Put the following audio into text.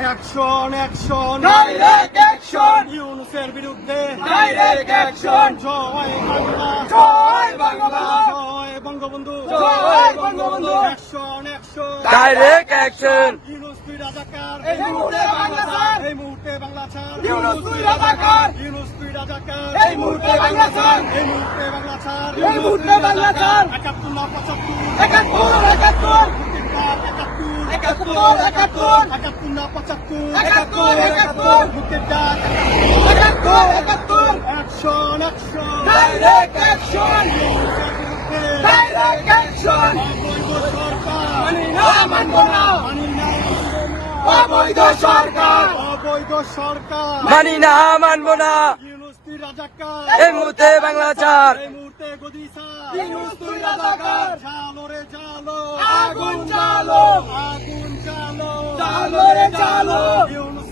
action action direct action ইউনূসের বিরুদ্ধে direct action জয় বাংলা জয় বাংলা জয় বঙ্গবন্ধু জয় Bangabandhu action action direct action Yunus তুই রাজাকার এই মুহূর্তে বাংলা ছাড় এই মুহূর্তে বাংলা ছাড় ইউনূস তুই রাজাকার ইউনূস তুই রাজাকার এই মুহূর্তে বাংলা ছাড় এই মুহূর্তে বাংলা ছাড় এই মুহূর্তে বাংলা ছাড় ৭১ না ৭৫ একাত্তর একাত্তর একাত্তর একাত্তর ৭১ না ৭৫ একাত্তর একাত্তর বুকের ডাক একাত্তর একাত্তর action action direct action direct action অবৈধ সরকার মানি না মানি না অবৈধ সরকার অবৈধ সরকার মানি না মানবো না ইউনূস তুই রাজাকার এই মুহূর্তে বাংলা ছাড় এই মুহূর্তে গদিসা ইউনূস তুই রাজাকার জালো রে জালো আগুন জ্বালো আগুন জালো জ্বালো রে জ্বালো ইউনূস